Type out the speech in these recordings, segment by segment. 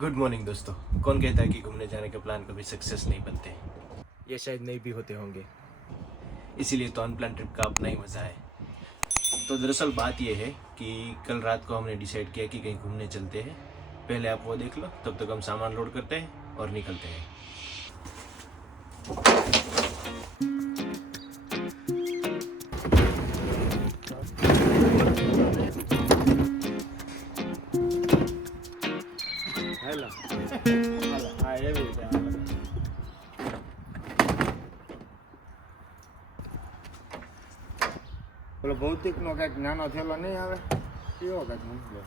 Good morning दोस्तों। कौन कहता है कि घूमने जाने के प्लान कभी सक्सेस नहीं बनते। ये शायद नहीं भी होते होंगे, इसीलिए तो अनप्लान ट्रिप का अपना ही मज़ा है। तो दरअसल बात ये है कि कल रात को हमने डिसाइड किया कि कहीं घूमने चलते हैं। पहले आप वो देख लो, तब तक हम सामान लोड करते हैं और निकलते हैं। પેલો ભૌતિકનો કંઈક નાનો થેલો નહીં આવે કેવો કંઈક મૂકલો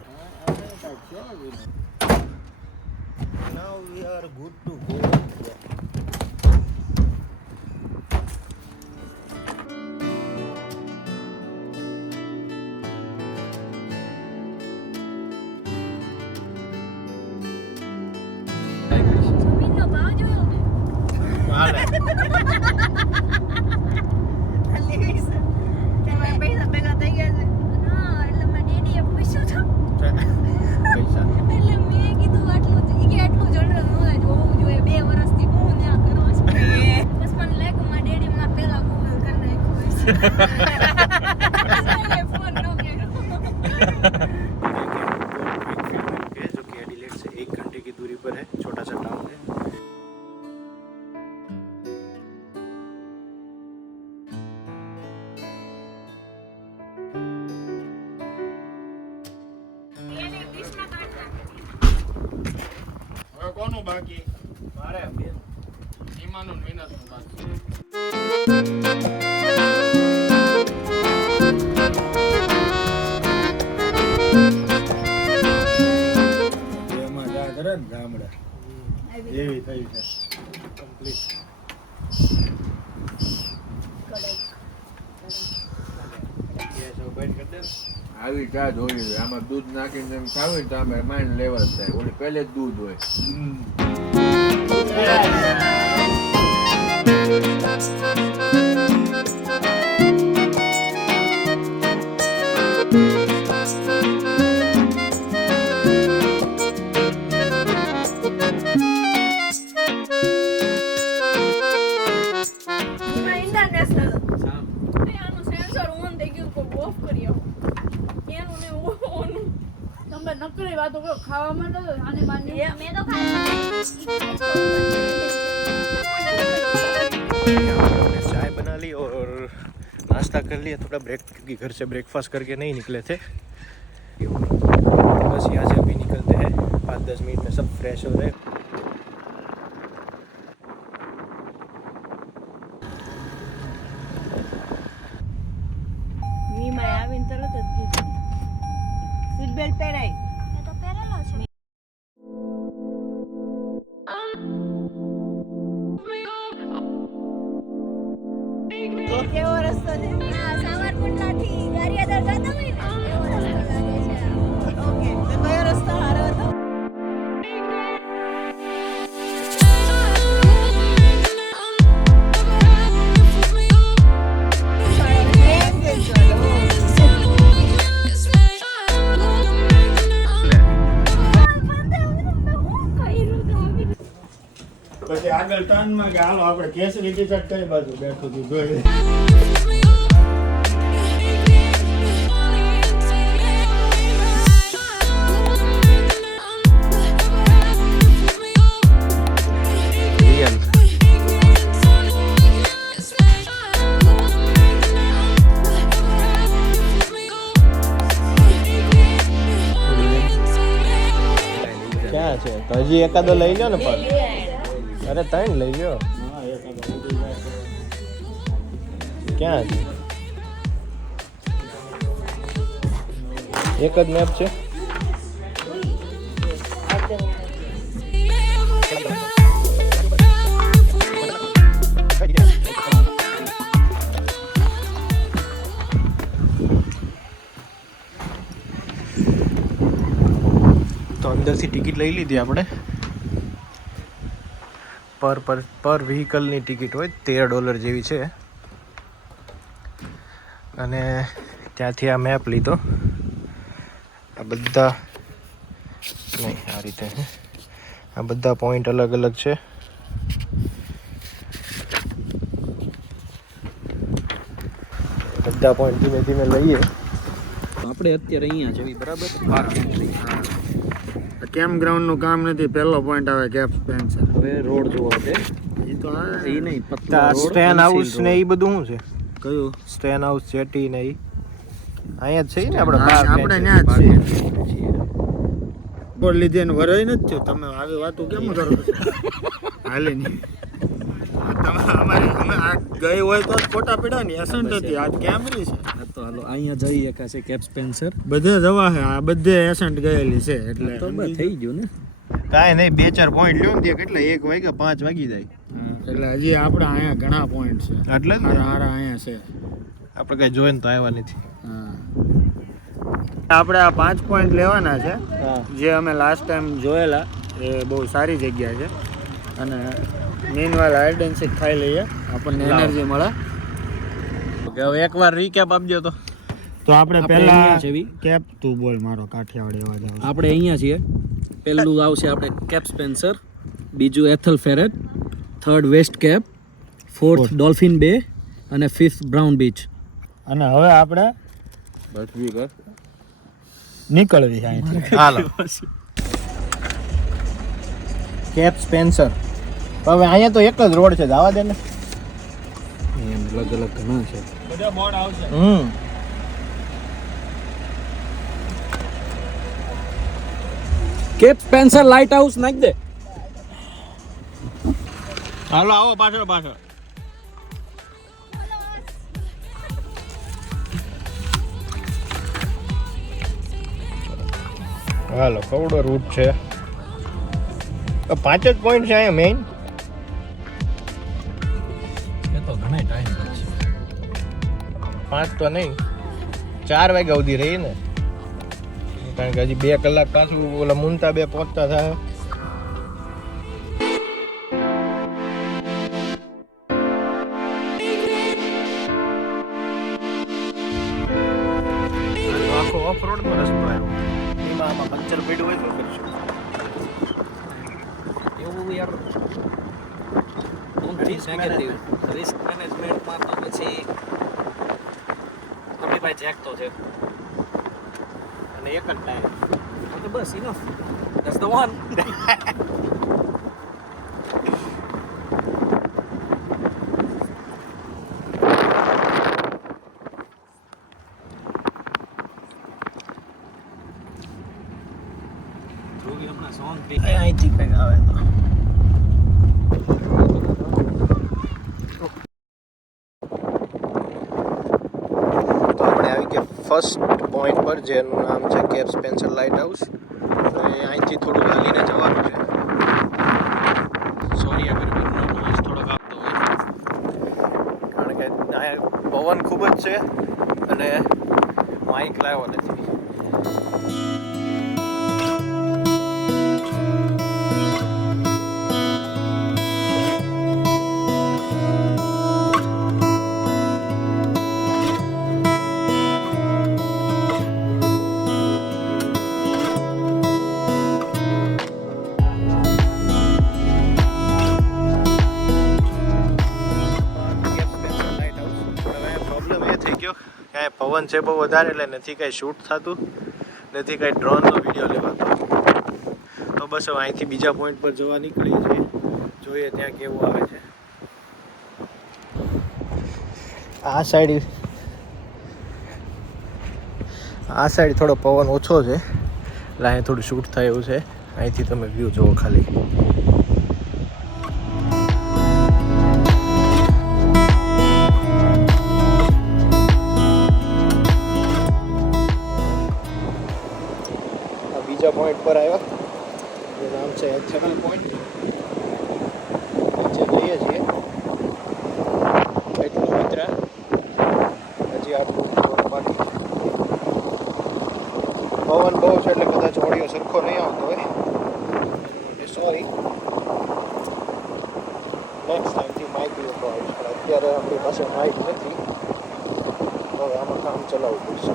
Now we are good to go. જમીનનો ભાવ જોયો મેં. હાલે પૈસા ભેગા થઈ ગયા છે. હા, એટલે મારા ડેડીએ પૂછ્યું હતું. પૈસા એટલે મેં કીધું આટલું જનરલ નોલેજ હોવું જોઈએ. 2 વર્ષથી હું ત્યાં કરો છું. બસ મને લાગ્યું મારા ડેડી મારા પહેલા ગૂગલ કરી નાખ્યું હશે. ફોન ન કર્યો. जो कि एडिलेड से 1 घंटे की दूरी पर है, छोटा सा टाउन है। હવે કોનું બાકી મારે બેન ઈમાનું ને વિનાશનું બાકી એમાં જા કરે ને ગામડે એવી થઈ છે કમ્પ્લીટ આવી ચા જોઈ છે આમાં દૂધ નાખીને એમ ખાવું ને તો આમાં માઇન્ડ લેવલ થાય ઓલી પહેલે જ દૂધ હોય ઇન્ટરનેશનલ આનું સેન્સર ઓન થઈ ગયું તો ઓફ કરી આવો. એનું ને ઓન. તમે નકરી વાતો કરો, ખાવા માંડો તો આને માની. મેં તો चाय बना ली और नाश्ता कर लिया। थोड़ा ब्रेक, क्योंकि घर से ब्रेकफास्ट करके नहीं निकले थे। बस यहाँ से अभी निकलते हैं, 5-10 मिनट में सब फ्रेश हो रहे। વીમાં આવીને તરત જ કીધું સીટ બેલ્ટ પહેરાય. મેં તો પહેરેલો છે. કેવો રસ્તો છે? હા, સાવરકુંડલાથી ગારિયાધાર જતા હોય ને એવો રસ્તો લાગે છે. ઓકે, તો કયો રસ્તો સારો હતો? પછી આગળ ટર્નમાં કે હાલો આપણે કેસરી ટી શર્ટ કઈ બાજુ બેઠું હતું જોઈ ક્યાં છે? તો હજી એકાદો લઈ લો ને પણ. અરે 3 લઈ લો. ક્યાં છે? એક જ મેપ છે. તો અંદરથી ટિકિટ લઈ લીધી આપણે. પર વ્હીકલની ટિકિટ હોય $13 જેવી છે. અને ત્યાંથી આ મેપ લીધો. આ બધા નહીં, આ રીતે આ બધા પોઈન્ટ અલગ અલગ છે. બધા પોઈન્ટ ધીમે ધીમે લઈએ. આપણે અત્યારે અહીંયા જવી બરાબર. કેમ્પ ગ્રાઉન્ડ નું કામ નથી. પહેલો પોઈન્ટ આવે કેપ સ્પેન્સર. હવે રોડ જોવો છે એ તો આવે. એ નહીં પતલા રોડ. સ્ટેન હાઉસ ને એ બધું શું છે? કયું સ્ટેન હાઉસ જેટી ને એ અહીંયા જ છે ને આપણે આપણે ત્યાં જ છીએ. બોલ લીધે ને વરાય નથી થયું. તમે આવી વાતો કેમ કરો છો? હાલે નહીં. તમે અમે આ ગઈ હોય તો જ ફોટા પડ્યા ને એસન્ટ હતી. આ કેમરી છે. તો હાલો અહીંયા જઈ એકાશે કેપ સ્પેન્સર. બધે જવા છે. આ બધે એસન્ટ ગયેલી છે એટલે તો બસ થઈ ગયું ને. કાંઈ નહીં 2-4 પોઈન્ટ લ્યો ને કેટલે 1 વાગ્યા 5 વાગી જાય એટલે હજી આપણે અહીંયા ઘણા પોઈન્ટ છે. એટલે જ ને. હારા અહીંયા છે. આપણે કઈ જોઈને તો આવ્યા નથી. હા આપણે આ 5 પોઈન્ટ લેવાના છે. જે અમે લાસ્ટ ટાઈમ જોયેલા એ બહુ સારી જગ્યા છે. અને મીનવાઇલ હાઇડ એન્ડ સીક ખાઈ લઈએ. આપણને એનર્જી મળે. હવે એકવાર રીકેપ આપજો તો. તો આપણે આપણે પહેલા અહીંયા છે બી. કેપ તું બોલ મારો કાઠિયાવાડી અવાજ આવે. આપણે અહીંયા છીએ. પહેલું આવશે આપણે કેપ સ્પેન્સર, બીજું એથલ ફેરેટ, third West Cape, fourth Dolphin Bay અને ફિફ્થ બ્રાઉન બીચ. અને હવે આપણે બસ બી કર. નીકળવી છે અહીંથી. હાલો કેપ સ્પેન્સર. હવે અહીંયા તો એક જ રોડ છે. જવા દે ને. એમ અલગ અલગ ઘણા છે. બધા બોર્ડ આવશે. કેપ સ્પેન્સર લાઇટ હાઉસ નાખ દે. હાલો આવો પાછળ પાછળ. હાલો કવડો રૂટ છે. 5 જ પોઈન્ટ છે અહીંયા મેઇન. એ તો ઘણા ટાઈમ પછી 5 તો નહીં 4 વાગ્યા સુધી રહી ને. કારણ કે હજી 2 કલાક પાછું ઓલા મુંતા બે પહોંચતા થાય. આખો ઓફ રોડ નો રસ્તો આવ્યો. એમાં આમાં પંચર પડ્યું હોય તો કરશું. એવું યાર રિસ્ક મેનેજમેન્ટમાં તો પછી ભાઈ જેક તો છે અને એક જ ટાઈમ તો બસ enough. That's the one. Dhruvi હમણાં સોંગ અહીંથી કંઈક આવે તો. તો આપણે આવી ગયા ફર્સ્ટ પોઈન્ટ પર જેનું નામ છે કેપ સ્પેન્સર લાઇટ હાઉસ. અહીંથી થોડું હાલીને જવાનું છે. સોરી અગર વિન્ડનો નોઈઝ થોડોક આપતો હોય કારણ કે અહીંયા પવન ખૂબ જ છે અને માઇક લાવ્યો નથી. પવન છે બહુ વધારે એટલે નથી કાંઈ શૂટ થતું, નથી કાંઈ ડ્રોનનો વિડીયો લેવાતો. તો બસ હવે અહીંથી બીજા પોઈન્ટ પર જવા નીકળીએ છીએ. જોઈએ ત્યાં કેવું આવે છે. આ સાઈડ થોડો પવન ઓછો છે એટલે અહીં થોડું શૂટ થાય એવું છે. અહીંથી તમે વ્યૂ જુઓ ખાલી. પોઈન્ટ પર આવ્યા જે નામ છે એથેબલ પોઈન્ટ. નીચે જઈએ છીએ એટલું મિત્ર હજી આટલું બાકી. પવન બહુ છે એટલે કદાચ ઓડિયો સરખો નહીં આવતો હોય સોરી. નેક્સ્ટ ટાઈમથી માઇક લેતો આવીશ પણ અત્યારે આપણી પાસે માઇક નથી. હવે આમાં કામ ચલાવવું પડશે.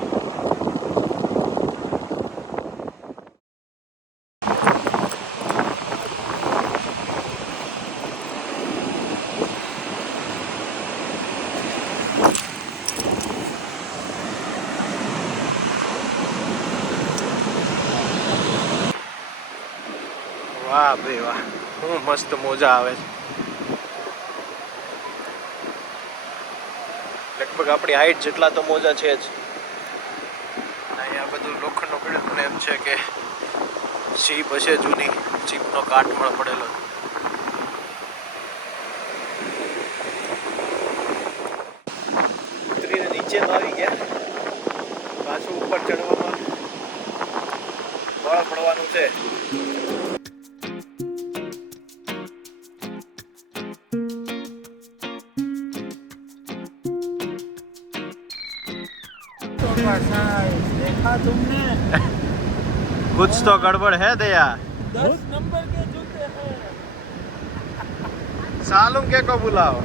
વાહ ભાઈ વાહ, હું મસ્ત મોજા આવે છે. લગભગ આપણી હાઈટ જેટલા તો મોજા છે જ. અહીંયા બધું લોખંડનો પીડ્યો, મને એમ છે કે ચીપ હશે જૂની, ચીપનો કાટમળ પડેલો. ઉતરીને નીચે તો આવી ગયા, પાછું ઉપર ચડવામાં બળ પડવાનું છે. देखा तुमने कुछ तो गड़बड़ है दया. 10 नंबर के जूते हैं. सालुम के को बुलाओ.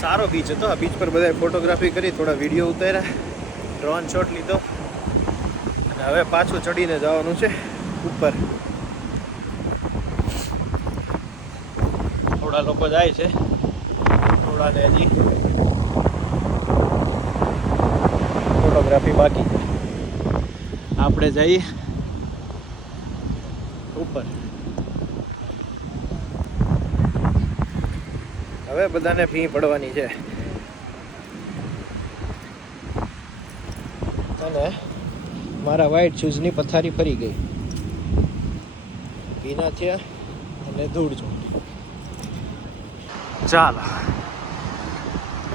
સારો બીચ હતો. આ બીચ પર બધાએ ફોટોગ્રાફી કરી, થોડા વિડીયો ઉતાર્યા, ડ્રોન શોટ લીધો અને હવે પાછું ચડીને જવાનું છે ઉપર. થોડા લોકો જાય છે, થોડાને હજી ફોટોગ્રાફી બાકી. આપણે જઈએ ઉપર. હવે બધાને ફી પડવાની છે અને મારા વ્હાઈટ શૂઝની પથારી ફરી ગઈ, ભીના થયા અને ધૂળ ચોંટી. ચાલો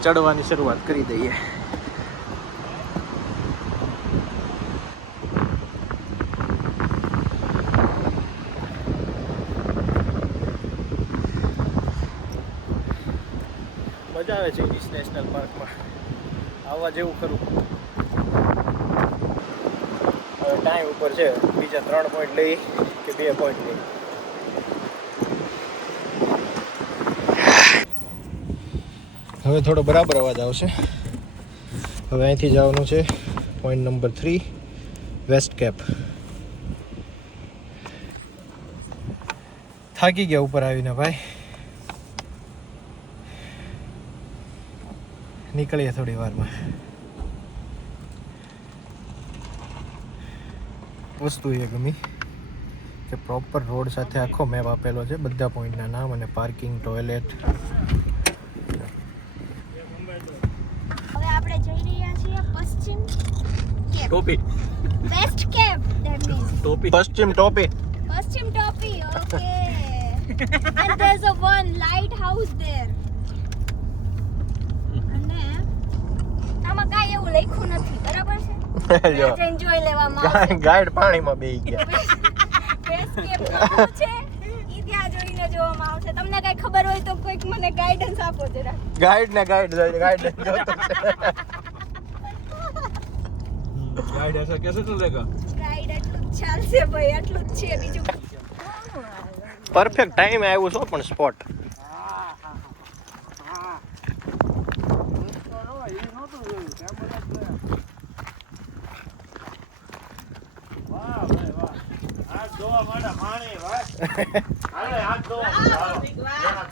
ચડવાની શરૂઆત કરી દઈએ. મજા આવે છે ઇનિસ નેશનલ પાર્કમાં, આવવા જેવું ખરું. હવે ટાઈમ ઉપર છે, બીજા 3 પોઈન્ટ લઈ કે 2 પોઈન્ટ લઈ. હવે થોડો બરાબર અવાજ આવશે. હવે અહીંથી જવાનું છે પોઈન્ટ નંબર 3 વેસ્ટ કેપ. થાકી ગયા ઉપર આવીને ભાઈ, નીકળીએ થોડી વારમાં. વસ્તુ એ ગમી કે પ્રોપર રોડ સાથે આખો મેપ આપેલો છે, બધા પોઈન્ટના નામ અને પાર્કિંગ, ટોયલેટ. હવે આપણે જઈ રહ્યા છીએ પશ્ચિમ કેપ. ટોપી વેસ્ટ કેપ, ધેટ મીન્સ ટોપી પશ્ચિમ ટોપી. પશ્ચિમ ટોપી. Okay. And there's a one lighthouse there. અને આમાં કાંઈ એવું લખ્યું નથી, બરાબર છે? જો એન્જોય લેવામાં આવશે. ગાઈડ પાણીમાં બેહી ગયા. વેસ્ટ કેપ શું છે ઈ ત્યાં જોઈને જોવામાં આવશે. તમને કાંઈ ખબર હોય તો કોઈક મને ગાઈડન્સ આપો જરા. ગાઈડ જોતો છે. ગાઈડ ऐसा कैसे चलेगा? ગાઈડ એટલું જ ચાલશે ભાઈ, એટલું જ છે, બીજું પરફેક્ટ ટાઈમે આવ્યું છો પણ સ્પોટ. જોવા માટે પાણી ભાઈ. હાલે હાથ ધોવા.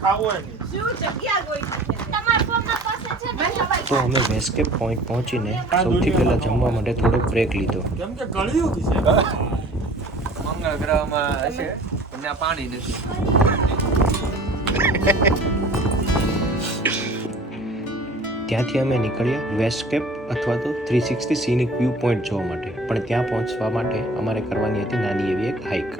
ખાવું હોય નહીં. શું જગ્યા ગોઈ છે તમારા પપ્પા પાસે છે ને? તો અમે વેસ્કેપ પોઈન્ટ પહોંચીને સૌથી પહેલા જમવા માટે થોડો બ્રેક લીધો. કેમ કે ગળ્યું છે. મંગળ ગ્રહમાં હશે, ત્યાં પાણી નથી. ત્યાંથી અમે નીકળ્યા વેસ્ટ કેપ અથવા તો 360 સીનિક વ્યૂ પોઈન્ટ જોવા માટે, પણ ત્યાં પહોંચવા માટે અમારે કરવાની હતી નાની એવી એક હાઇક.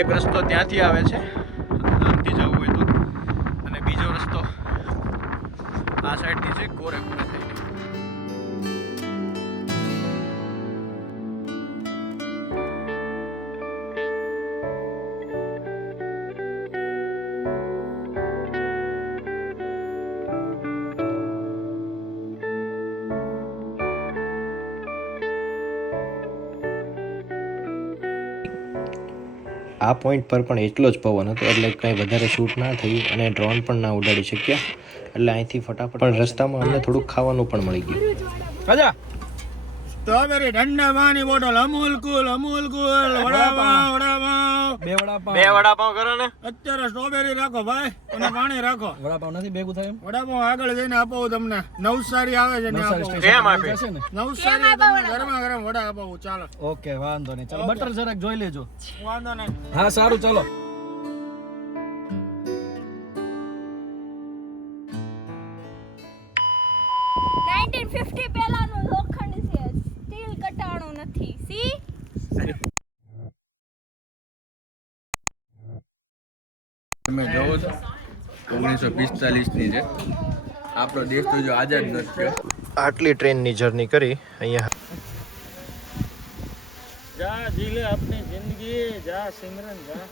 એક રસ્તો ત્યાંથી આવે છે આમથી જવું હોય તો, અને બીજો રસ્તો આ સાઈડથી છે કોરેપુરા થઈને. આ પોઈન્ટ પર પણ એટલો જ પવન હતો એટલે કંઈ વધારે શૂટ ના થઈ અને ડ્રોન પણ ના ઉડાડી શક્યા, એટલે અહીંથી ફટાફટ. પણ રસ્તામાં અમને થોડુંક ખાવાનું પણ મળી ગયું. રાજા સ્ટ્રોબેરી ઠંડા પાણી બોટલ અમૂલ કુલ વડાપાવ બે વડાપાવ બે વડાપાવ કરો ને. અત્યારે સ્ટ્રોબેરી રાખો ભાઈ અને પાણી રાખો. વડાપાવ નથી ભેગું થાય એમ વડાપાવ આગળ જઈને આપો તમને. નવસારી આવે છે ને નવસારી આપો. સ્ટેશન કેમ આપે? જશે ને નવસારી તમને ગરમા ગરમ વડા અપાવું. ચાલો ઓકે વાંધો નહીં, ચાલો બટર જરાક જોઈ લેજો. વાંધો નહીં. હા સારું ચાલો. 1950 પહેલાનું લોખંડ છે, સ્ટીલ કટાણું નથી. સી તમે જોવો છો 1945 ની છે. આપણો દેશ તો જો આઝાદ નથી થયો. આટલી ટ્રેનની જર્ની કરી અહીંયા. જા જી લે આપની જિંદગી, જા સિમરન જા.